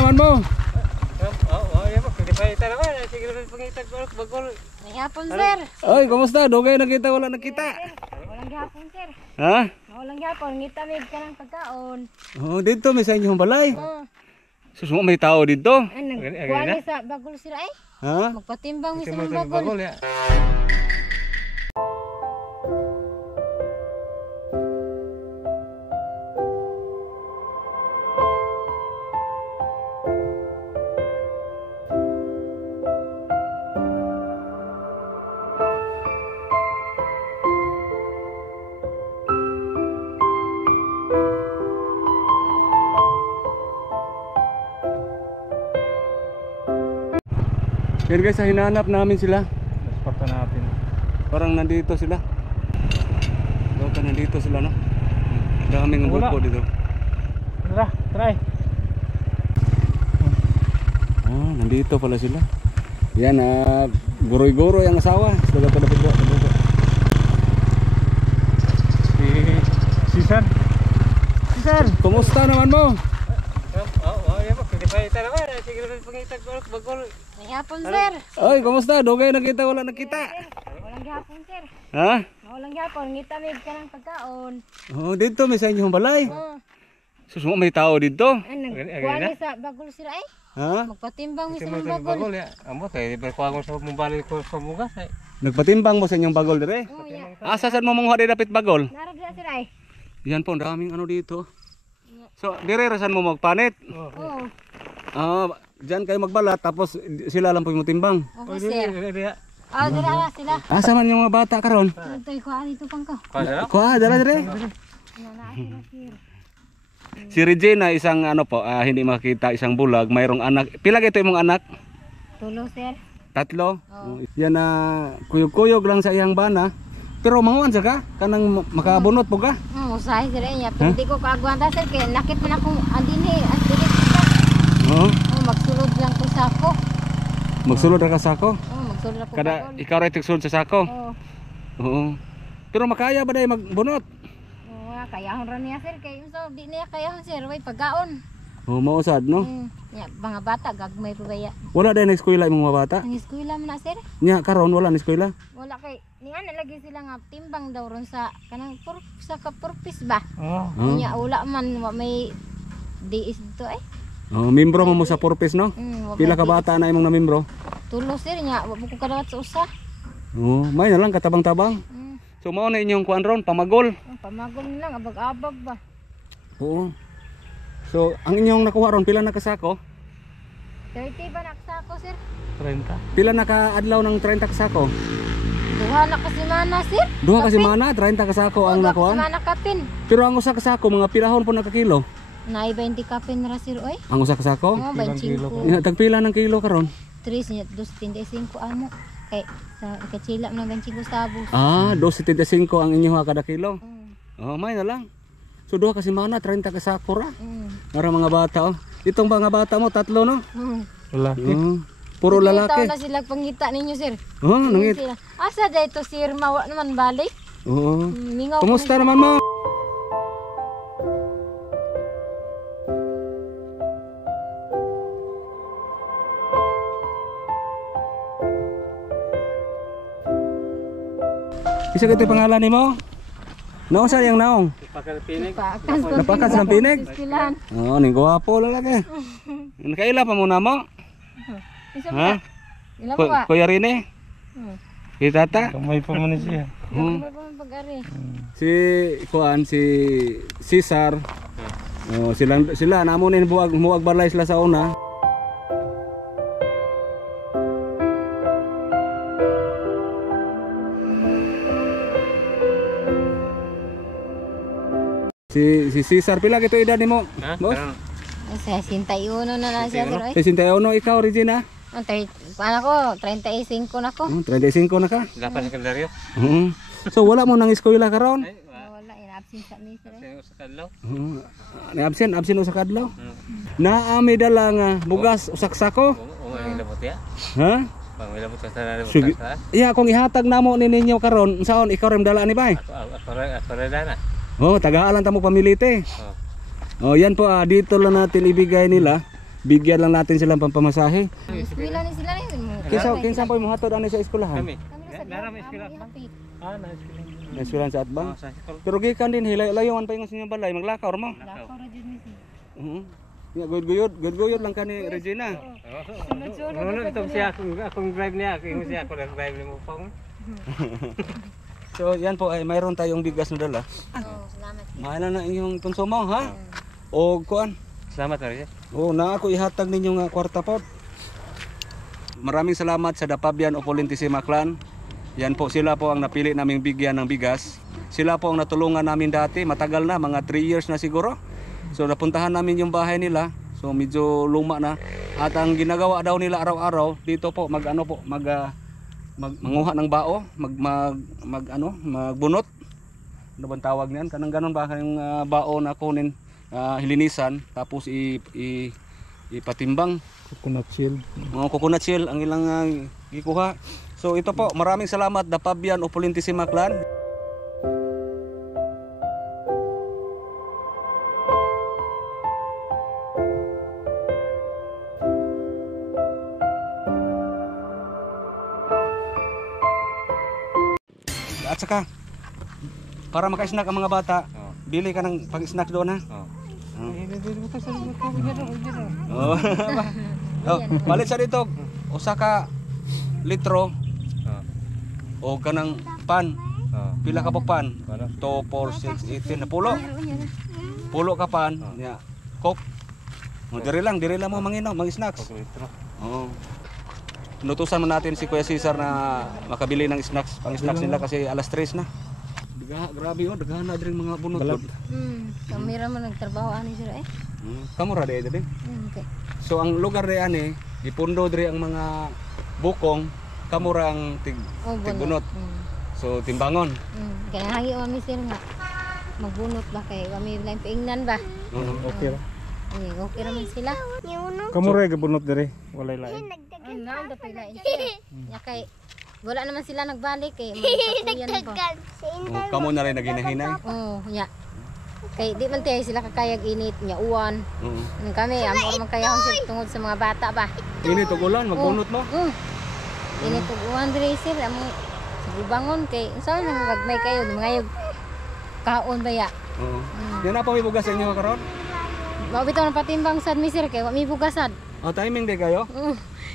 naman mo? Yan po. Pinipahita naman. Sige naman pangitag bagol. Nangihapon, sir. Ay, kumusta? Dugay nakita, wala nakita. Walang gihapon, sir. Ha? Walang gihapon. Ngitamig ka ng pagkaon. Oh, dito may sa inyong balay. Oh. Susunod may tao dito. Kuha ni sa bagol, sir ay. Ha? Magpatimbang mo sa mga bagol. ya. Yan guys, hinahanap namin sila. Sporta natin. Parang nandito sila. Baka nandito sila, no? Daming buko dito. Tara, try. Oh, nandito pala sila. Yan, guroy-guroy ang asawa. Sila pala buko. Si Sir. Sir. Kumusta naman mo? Yan po. Pinipahita naman. Sige naman pangitag bagol. Nangihapon, sir. Ay, kumusta? Dugay nakita, wala nakita. Walang gihapon, sir. Ha? Walang gihapon. Ngitamig ka ng pagkaon. Oh, dito may sa inyong balay. Oh. Susunod may tao dito. Kuha ni sa bagol, sir ay. Ha? Magpatimbang mo sa mga bagol. Bagol ya. Amo tayo berkuha ko sa mobile ko sa mugas ay. Nagpatimbang mo sa inyong bagol dire? Oh, yeah. Asa saan mo manguha di dapit bagol? Narap na, sir ay. Yan po, daming ano dito. So, dire rasan mo magpanit? Oo. Diyan kayo magbalat tapos sila lang po yung timbang. Okay, sir. Ah, dira na sila. Asa man yung mga bata karon? Ito, kuha dito pang ko. Kuha, dala dire. Si Regina isang ano po, hindi makita isang bulag, mayroong anak. Pila ito yung mga anak? Tulo, sir. Tatlo. Yan na kuyog-kuyog lang sa iyang bana. Pero manguan sa ka, kanang makabunot po ka. Usahay, sir ay. Pero di ko kaagwanta, sir. Kaya nakit man akong andini. Andini ko. Oo. Magsulod lang ko sa ako. Magsulod ra ka sa ako. Magsulod ako. Kada ikaw ra tigsulod sa sako. Oo. Pero makaya ba day magbunot? Kayahon ra niya, sir. Kaya yung di niya kayahon, sir. Way pagkaon. Oo, mausad no? Mga bata, gagmay po kaya. Wala din eskwela yung mga bata? Ang eskwela man na, sir. Nya karon wala na eskwela? Wala kay niya nalagi sila nga timbang daw ron sa kanang sa kapurpis ba. Nya wala man may diis dito eh. Oh, membro mo sa purpose no? Pila ka bata na imong na membro? Tulo, sir nya wa ko kadawat sa usa. Oh, may na lang katabang-tabang. So mao na inyong kuan ron pamagol. Pamagol lang abag-abag ba. Oo. So ang inyong nakuha ron pila na kasako? 30 ba nakasako, sir? 30. Pila na kaadlaw ng 30 kasako? Duha na kasi mana, sir. Duha kasi mana 30 kasako ang nakuha. Mana kapin. Pero ang usa kasako mga pilahon po nakakilo. Naay 20 kapin ra, sir oy. Ang usa kasako? 25. Nya tagpila ng kilo karon? 3 nya 2.75 amo. Kay sa kachila man 25 sabos. 2.75 ang inyo kada kilo. Oh, may na lang. So duha kasi mana 30 kasako ra. Para mga bata oh. Itong mga bata mo tatlo no? Lalaki. Puro lalaki. Ito na sila pangita ninyo, sir. Nangit. Asa day to, sir? Mawa naman balik. Oo. Mingaw. Kumusta naman mo? Isa ka ito pangalan ni mo? Naong sa yung naong? Napakas ng pinig? Oo, ning gwapo lalaki. Nakaila pa muna mo? Ha? Ilan mo ba? Kuya Rene? Kita ta? Kamay pa man siya. Si Kuan, si Cesar. Oh, sila namo nin muag balay sila sa una. Si Cesar pila kito edad nimo? Boss? Sa 61 na siya, sir. 61 ikaw, Regina? Paano ko? 35 na ko. 35 na ka? Dapat sekundaryo. So wala mo nang eskwela karon? Wala, in-absent sa mi, sir. Sa kadlaw. Absent usa kadlaw. Naami dala nga bugas usak sako. Ang labot ya. Ha? Pangilabot sa tanah Sige. Iya kung ihatag namo ninyo karon, unsaon ikaw rim dala ni bay? Ako dana. Oh, tagaalan ta mo pamilite. Oh, yan po dito lang natin ibigay nila. bigyan lang natin silang pampamasahe. Eskwela ni sila rin. Kinsa po mo hatod ani sa eskwelahan? Kami. Kami sa Naram eskwela. Hapit. Na eskwela. Na eskwelahan sa Atbang. Sa sikol. Pero gikan din hilayon pa ingon sa inyong balay maglakaw mo. Lakaw ra jud ni siya. Ya gud-guyod lang kani Regina. Sunod itong siya akong drive niya, ako siya ako drive ni mo pang. So yan po ay mayroon tayong bigas na dala. Oh, salamat. Mahal na inyong konsumo ha. O kuan. Salamat rin. Oh, na ako ihatag ninyong kwarta po. Maraming salamat sa Dapabian Opulentissima Clan. Yan po sila po ang napili naming bigyan ng bigas. Sila po ang natulungan namin dati, matagal na, mga 3 years na siguro. So napuntahan namin yung bahay nila. So medyo luma na. At ang ginagawa daw nila araw-araw dito po manguha ng bao, magbunot. Ano bang tawag niyan? Kanang ganon ba yung bao na kunin, hilinisan tapos ipatimbang. Coconut shell. Coconut shell ang ilang gikuha. So ito po, maraming salamat Dapabian Opulentissima Clan. At saka para maka-snack ang mga bata, bili ka ng pang-snack doon ha. Oh. Oh, palit sa dito. Usa ka litro o kanang pan. Pila ka po pan? 2, 4, 6, 18 na pulo. Pulo ka pan, nya coke. O diri lang mo manginom, mag-snacks. Oh. Nutusan mo natin si Kuya Cesar na makabili ng snacks, pang-snacks nila kasi alas 3 na. Grabe oh, daghan na diri mga bunot. Kamera man nagtrabaho ani sila Kamu ra dai diri. Okay. So ang lugar dai ani, ipundo diri ang mga bukong, kamu ra ang tigbunot. So timbangon. Kaya hangi kami sir nga. Magbunot ba kay kami lain paingnan ba? Okay ra. Okay raman sila. Kamu ra gabunot dire, walay lain. Ang dapay lain sir. Ya kay wala naman sila nagbalik kay magpatuyan ko. Kamu na rin naginahinay. Oh, ya. Kay di man tayo sila kakayag init nya uwan. Nang kami amo man kayahon sir tungod sa mga bata ba. Init ug ulan magbunot mo. Init ug uwan diri sir amo bangon kay unsa nang gagmay kayo mga kaon ba ya. Di na pa may bugas sa inyo karon? Mao bitaw na patimbang sad mi sir kay wa mi bugasad. Oh, timing di kayo?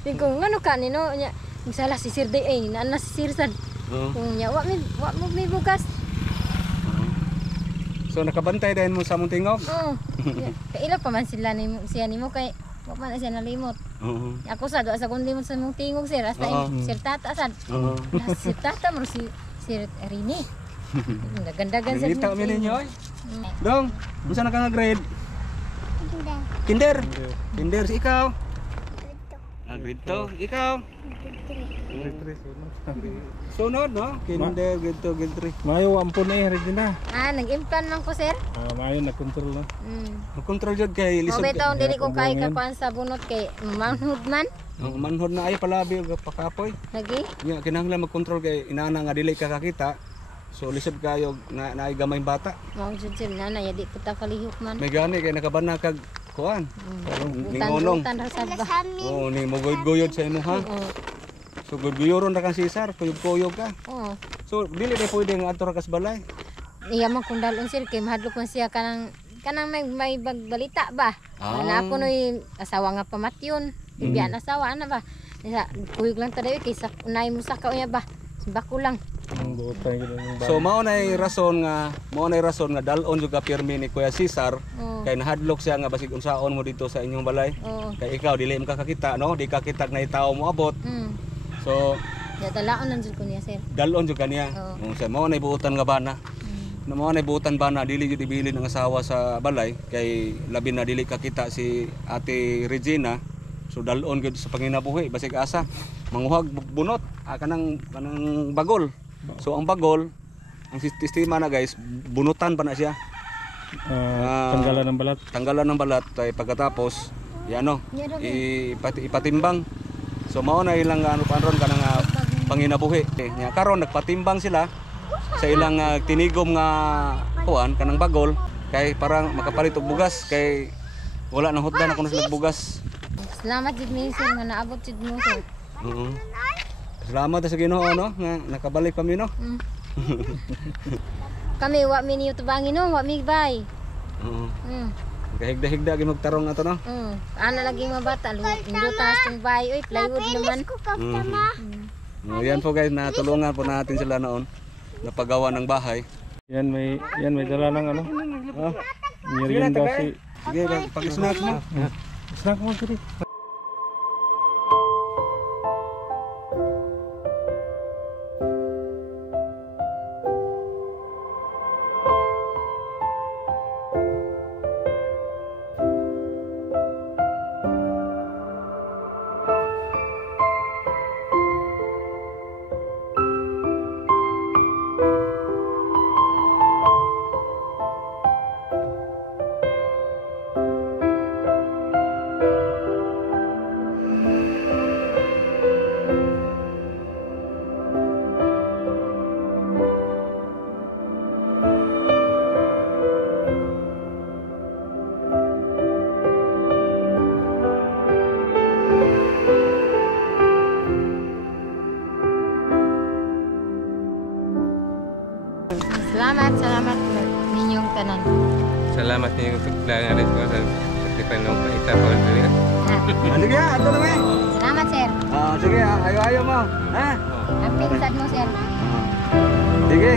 Ikaw ngano ka nino nya misala si sir day ay na si sir sad. Nya wa mo mi bugas. So nakabantay din mo sa mong tingog? Kay ila pa man sila nimo siya nimo kay wa man na siya nalimot. Ako sad wa sa kundi mo sa mong tingog sir hasta sir tata sad. Sir tata mo si sir Rini. Ganda-ganda sa Kita mi ninyo oy. Dong, unsa na ka nga grade? Kinder. Kinder si ikaw. Grade 2, ikaw. Sunod no? Kinder, grade 2, grade 3. Mayo ampun na Regina. Nag-implant man ko sir. Mayo na control na. Control jud kay Mo lisod. bitaw dili ko kay kapan sa bunot kay manhud man. Manhod na ay palabi ug pakapoy. Lagi. Nya kinahanglan mag-control kay inana nga dili ka kakita. So lisod kayo na naay gamay bata. Mao jud sir na ya di ko ta kalihok man. May gani kay nakabana kag kuan. Ningonong. Utan ra sad ba. Oh, ni mo guyod sa imo ha. So guyoron ra kang Cesar, kuyog ka. So dili na pwede nga adto ra kas balay. Iya man kung dalon sir kay mahadlok man siya kanang may balita ba. Na ako noy asawa nga pamatyon. Bibian asawa ana ba. Isa kuyog lang taday kay sa unay mo sa kaunya ba. Bako lang. So mao nay rason nga dalon jud ka pirmi ni Kuya Cesar kay nahadlok siya nga basig unsaon mo dito sa inyong balay. Kay ikaw dili mo kakita no, di ka kitag na tawo mo abot. So ya dalaon nan jud ko niya sir. Dalon jud kaniya. Sa mao nay buutan nga bana. Na mao nay buutan bana dili jud ibilin ang asawa sa balay kay labi na dili kakita si Ate Regina. So dalon gud sa panginabuhi basig asa manguhag bunot kanang bagol. So ang bagol ang sistema na guys bunutan pa na siya. Tanggalan ng balat. Tanggalan ng balat ay pagkatapos ano ipatimbang. So mao na ilang ano paron kanang panginabuhi. Nya karon nagpatimbang sila sa ilang tinigom nga kuan kanang bagol kay parang makapalit og bugas kay wala nang hutdan ako sa bugas. Salamat jud mi sir nga naabot jud mo sir. Oo. Salamat sa Ginoo no nga nakabalik kami no. Mm. Kami wa mi niyo tubangi no, wa mi bay. Oo. Mm. Kahigda-higda gyud magtarong ato no. Ana lagi mga bata, indutan sa tong bay, oy plywood naman. Yan po guys, natulungan po natin sila noon na paggawa ng bahay. Yan may dala ng ano. Merienda si. Sige, pag-snacks mo. Snack mo diri. Salamat ninyong tanan. Salamat niyo untuk dalang arit ko sa katipan ng paita ko diri. Sige, ato na may. Salamat sir. Sige, ayo-ayo mo. Ha? Ang pinsad mo sir. Sige.